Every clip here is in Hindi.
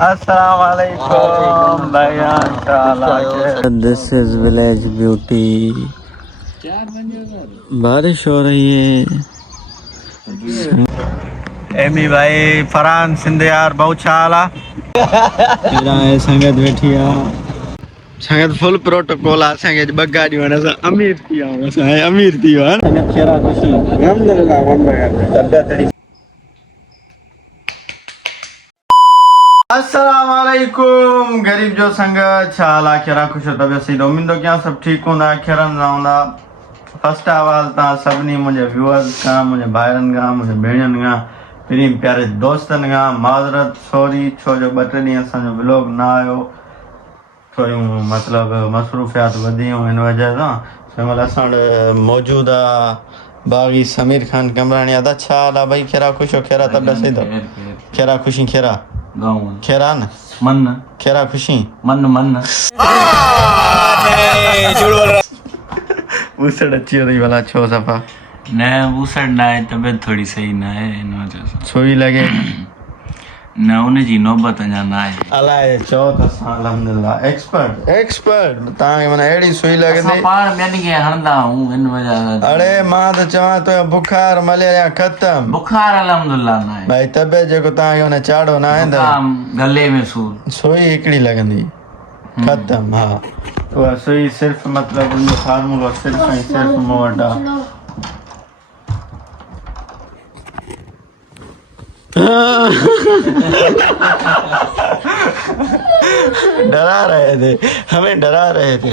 अस्सलाम वालेकुम भैया इंशाल्लाह। This is village beauty. बारिश हो रही है। एमी भाई फरहान सिंध यार बहुत छाला संगत बैठी आ संगत फुल प्रोटोकॉल आ संगत बगाड़ी वने सा अमीर थी आ अमीर थी आ संगत खेरा खुशी अल्हम्दुलिल्लाह वन भाई तबियत अस्सलाम वालेकुम गरीब जो संगत छाला खेरा खुश तबियत सही उम्मीद क्या सब ठीक होंदा खेरन रहंदा। फर्स्ट ऑफ ऑल ता सबनी मुझे व्यूअर्स का मुझे भाईरन का मुझे भेणन का प्रेम प्यारे दोस्तन का माजरत सॉरी छो जो 2 ॾींहं असांजो व्लॉग ना आयो थोड़ियूं मतलब मसरूफियात वधियूं इन वजह सां समल असां मौजूद बागी समीर खान कमरानी अदा छा हाल भाई खेरा खुश हो खेरा तबियत सही तो खेरा खुशी खेरा गाँव खेरा न मन खेरा खुशी मन मन उसड़ अच्छी रही वाला छो सफा न उसड़ ना है तबियत थोड़ी सही ना है इन वजह से सोई लगे न उन जी नौबत अञा ना आहे अलाए चओ त असां अल्हम्दुलिल्लाह एक्सपर्ट तव्हांखे माना अहिड़ी सुई लॻंदी असां पाण ॿियनि खे हणंदा आहियूं इन वजह सां अड़े मां त चवां तो बुखार मलेरिया ख़तम बुखार अल्हम्दुलिल्लाह ना आहे भाई तबियत जेको तव्हांखे हुन चाढ़ो न आहे गले में सूर सुई हिकिड़ी लॻंदी ख़तम हा उहा सुई सिर्फ़ मतिलबु उनजो फार्मूलो सिर्फ़ ऐं सिर्फ़ मूं वटि आहे डरा रहे थे हमें डरा रहे थे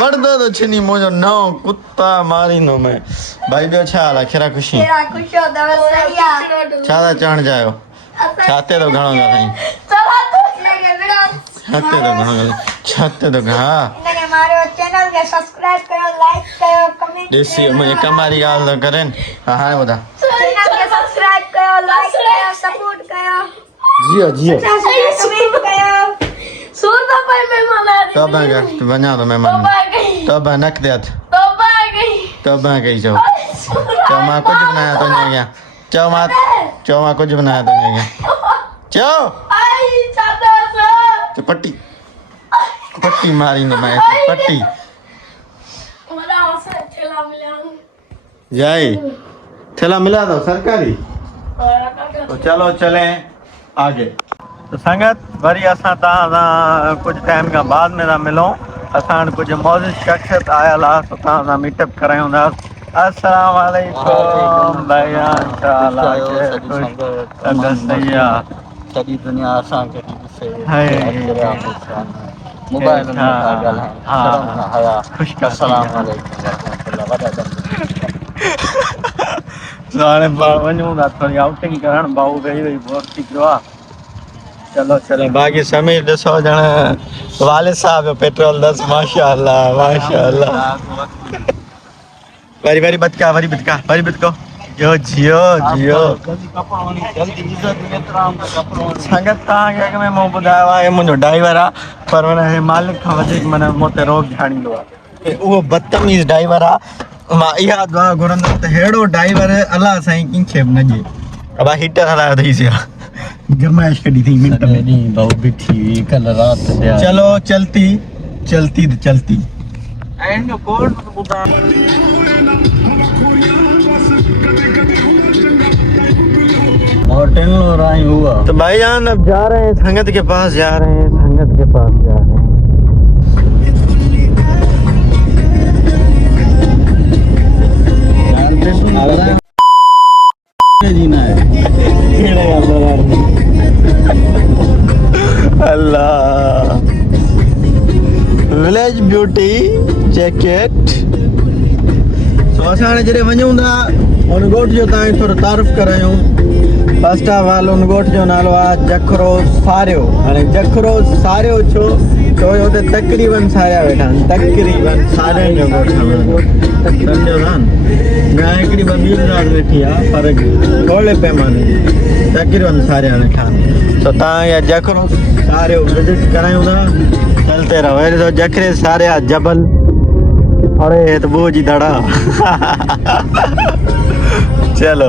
पढ़दो तो छिनी मुझो नौ कुत्ता मारी नो मैं भाई बे छा हाल खेरा खुशी खेरा खुश हो दव सही आ छा चढ़ जायो छाते तो घणो ॻाल्हाई चला तो लगे बिना छाते तो घणो ॻाल्हाई छाते तो घणा इनके मारो चैनल के सब्सक्राइब करो लाइक करो कमेंट देसी मुझे कमारी ॻाल्हि तो करें हां ॿुधा चैनल के सब्सक्राइब करो लाइक करो सपोर्ट करो जियो कमेंट करो सूर तो पर मेहमान आ रहे तब तो बना दो मेहमान तब नक दे तब गई जाओ चौमा कुछ बनाया तो नहीं गया चौमा कुछ बनाया तो नहीं गया चो तो पट्टी मारी ना मैं पट्टी जाए थैला मिला दो सरकारी तो चलो चलें आगे तो संगत वरी असां तव्हां कुछ टाइम का बाद में था मिलो असां कुछ मौजूद शख्सियत आयल आहे तो तव्हां मीटअप करायूं था अस्सलाम वालेकुम भैया इंशाल्लाह सही आहे सॼी दुनिया असांखे मोबाइल हाणे वञूं था थोरी आउटिंग करणु भाऊ वेही वेही बोर थी पियो आहे चलो चलो बाक़ी समीर ॾिसो ॼण वालिद साहब जो पेट्रोल 10 माशाअल्लाह वरी बदका जो जियो संगत तव्हांखे अॻ में मूं ॿुधायो आहे मुंहिंजो ड्राइवर आहे पर माना मालिक खां वधीक माना मूं ते रोब ॼाणींदो आहे उहो बदतमीज़ ड्राइवर आहे मां इहा दुआ घुरंदुमि त अहिड़ो ड्राइवर अलाह साईं कंहिंखे बि न ॾिए अब हीटर हलायो अथईं गरमाइश कढी थी मिनट में बहु बिठी कल रात चलो चलती होटल राई हुआ तो भाईजान अब जा रहे हैं संगत के पास जा रहे हैं जीना है अल्लाह विलेज ब्यूटी जैकेट सो असां हाणे जॾहिं वञूं था उन ॻोठ जो तव्हांखे थोरो तारीफ़ करायूं फर्स्ट ऑफ ऑल उन ॻोठ जो नालो आहे जखरो सारियो हाणे जखरो सारियो छो छो हुते तक़रीबन सारिया वेठा आहिनि तक़रीबन सारियुनि जो ॻोठ सम्झो था न ॿिया हिकिड़ी ॿ वेठी आहे पर थोरे पैमाने जी तक़रीबन सारिया वेठा आहिनि तो तव्हांखे जखरो सारियो विज़िट करायूं था चलते रहो अरे तो जखरे सारिया जबल अरे तो बोझी दड़ा चलो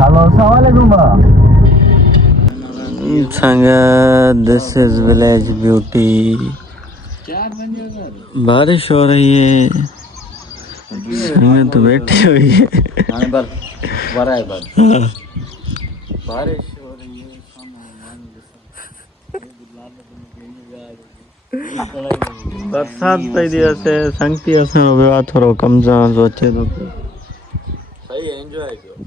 हेलो अस्सलाम वालेकुम बा संगत दिस इज विलेज ब्यूटी बारिश हो रही है संगत बैठी हुई है आने बल बराबर हाँ। बारिश हो रही है बरसात पई से संगती असां वियो थोरो कम सां सोचे तो सही है एंजॉय करो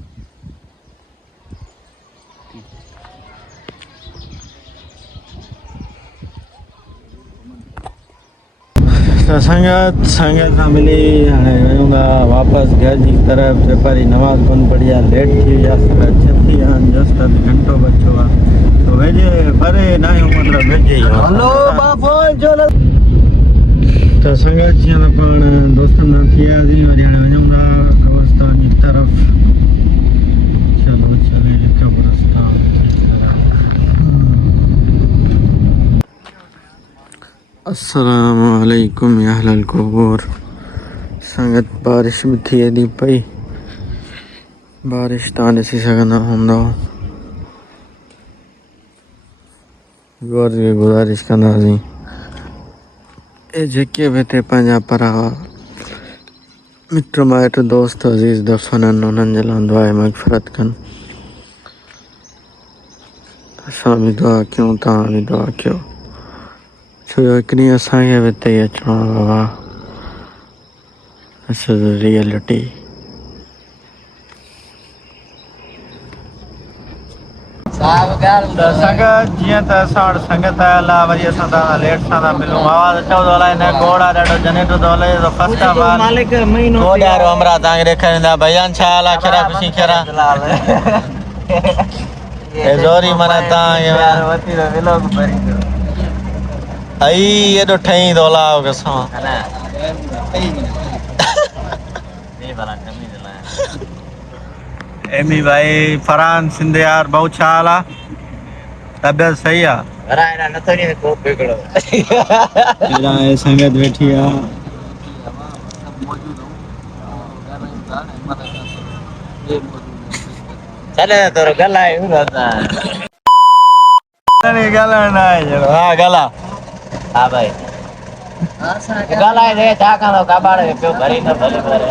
तो संगत संगत मिली हाणे वयूं था वापसि घर जी तरफ़ वापारी नमाज़ कोन पढ़ी आहे लेट थी वियासीं छठी आहिनि जस्ट अधु घंटो बचो आहे तो वेझे परे न आहियूं मतिलबु वेझे ई हेलो बा फोन चलो तो संगत जीअं त पाण दोस्तनि सां थी वियासीं वरी हाणे वञूं था कब्रस्तान जी तरफ़ चलो चले कब्रस्तान अस्सलाम वालेकुम या अहलल क़ुबूर संगत बारिश भी थिए थी पई बारिश तव्हां ॾिसी सघंदा हूंदव गौर खे गुज़ारिश कंदासीं ए जेके बि हिते पंहिंजा परा मिट माइट दोस्त अज़ीज़ दफ़न आहिनि उन्हनि जे लाइ दुआ मग़फ़िरत कनि असां बि दुआ कयूं तव्हां बि दुआ कयो छो जो हिकु ॾींहुं असांखे बि हिते ई अचिणो आहे बाबा दिस इज़ रियलिटी संगत जीअं त असां वटि संगत आयल आहे वरी असां तव्हां लेट सां था मिलूं आवाज़ अचो थो अलाए हिन गोड़ आहे ॾाढो जनरेटर थो हले त फस्ट ऑफ ऑल गोड़ वारो अमरा तव्हांखे ॾेखारींदा भैयान छा हाल आहे खेरा ख़ुशी खेरा हे ज़ोरी माना तव्हांखे आई एॾो ठही थो लाओ कसम एमी भाई फरहान सिंधियार भाऊ छा हाल आहे तबियत सही आहे संगत वेठी आहे हाँ गला हाँ भाई गला दे छा कंदो कबाड़ पियो भरी न भली भरे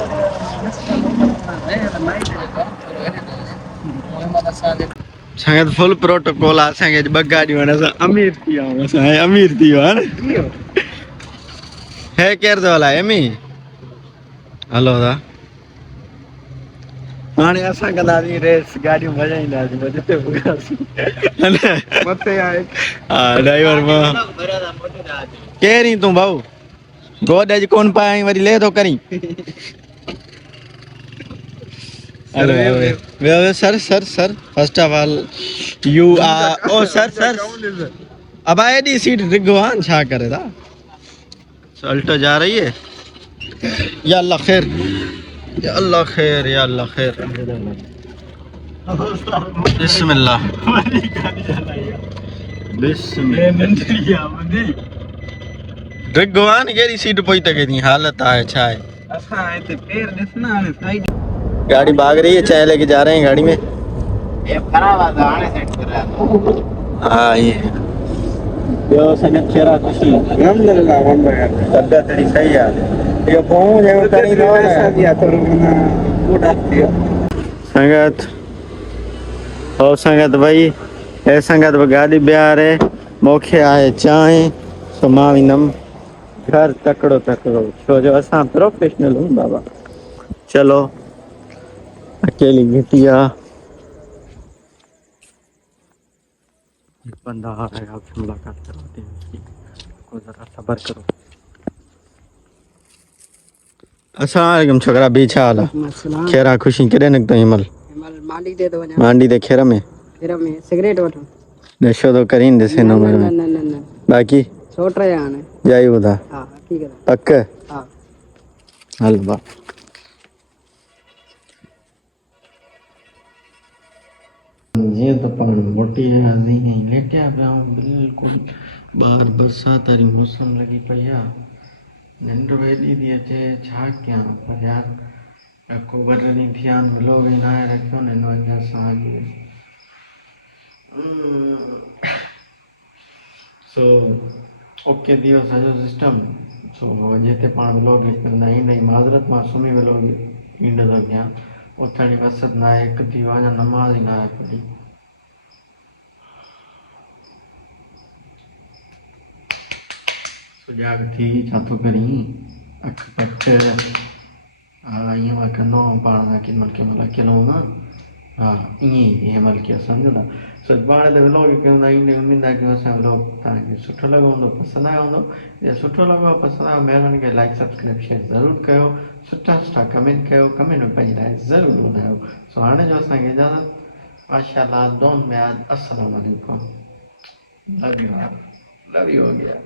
संगत फुल प्रोटोकॉल आहे असांखे ॿ गाॾियूं आहिनि असां अमीर थी विया आहियूं असां अमीर थी वियो आहे हे केरु थो हलाए एमी हलो था हाणे असां कंदासीं रेस गाॾियूं भॼाईंदासीं जिते मथे आहे हा ड्राइवर मां केरु तूं भाऊ गोॾ अॼु कोन पाई वरी ले थो करी अरे sir sir sir first of all you are oh sir sir अब एडी सीट रिगवान छा करे था अल्टो जा रही है या अल्लाह खैर या अल्लाह खैर या अल्लाह खैर बिस्मिल्लाह रिगवान केड़ी सीट पोई तके थी हालत है छा है असा इते पैर दिसना है साइड गाड़ी भाग रही है चाय लेके जा रहे हैं गाड़ी में ये खराब है आने सेट कर रहा हां ये यो संगत खेरा खुशी अल्हम्दुलिल्लाह तबियत तेरी सही है ये फोन जो करी लो ना दिया तो ना उड़ा दिया संगत ओ संगत भाई ए संगत गाड़ी बिहार है मोखे आए चाय तो मां विनम घर तकड़ो तकड़ो छो जो असां प्रोफेशनल हूं बाबा चलो अकेली घिटिया एक बंदा आ रहा है आपसे मुलाकात करवाते हैं उसकी को जरा सब्र करो अस्सलाम वालेकुम छोकरा बी छा हाल आहे खेरा खुशी केॾे निकितो हिमल मांडी ते तो वञा मांडी ते खेर में सिगरेट वठो नशो तो करीं ॾिसे न न न न बाक़ी छोट रहा हाणे जाई ॿुधा हा ठीक है पक हा हल बा जी ये तो पण मोटी है नहीं लेटे पिया बिल्कुल बाहर बरसात वारी मौसम लगी पई आहे निंड वेॾी थी अचे छा कयां पर यार को ॿ टे ॾींहं थिया आहिनि व्लॉग ई न आहे रखियो न हिन वजह सां सो ओके थी वियो सॼो सिस्टम सो अॼु हिते पाण व्लॉग लिखंदा आहियूं नई माज़रत मां सुम्ही व्लॉग ईंदो थो कयां उथण जी वसत न आहे हिकु थी वियो आहे अञा नमाज़ ई न आहे पढ़ी सुजाग थी छा थो करीं अखि पट हा ईअं मां कंदो हुउमि पाण सां कंहिं महिल अकेलो हूंदो हा ईअं ई जंहिं महिल की सम्झो था सो पाण त व्लॉग कयूं था ईंदे उमेद आहे की असांजो व्लॉग तव्हांखे सुठो लॻो हूंदो पसंदि आयो हूंदो जे सुठो लॻो पसंदि आयो महिरबानी करे लाइक सब्सक्राइब शेयर ज़रूरु कयो सुठा कमेंट कयो कमेंट में पंहिंजी राय ज़रूरु ॿुधायो सो हाणे जो असांखे इजाज़त माशाल्लाह दोन में आज अस्सलाम वालेकुम लव यू अगेन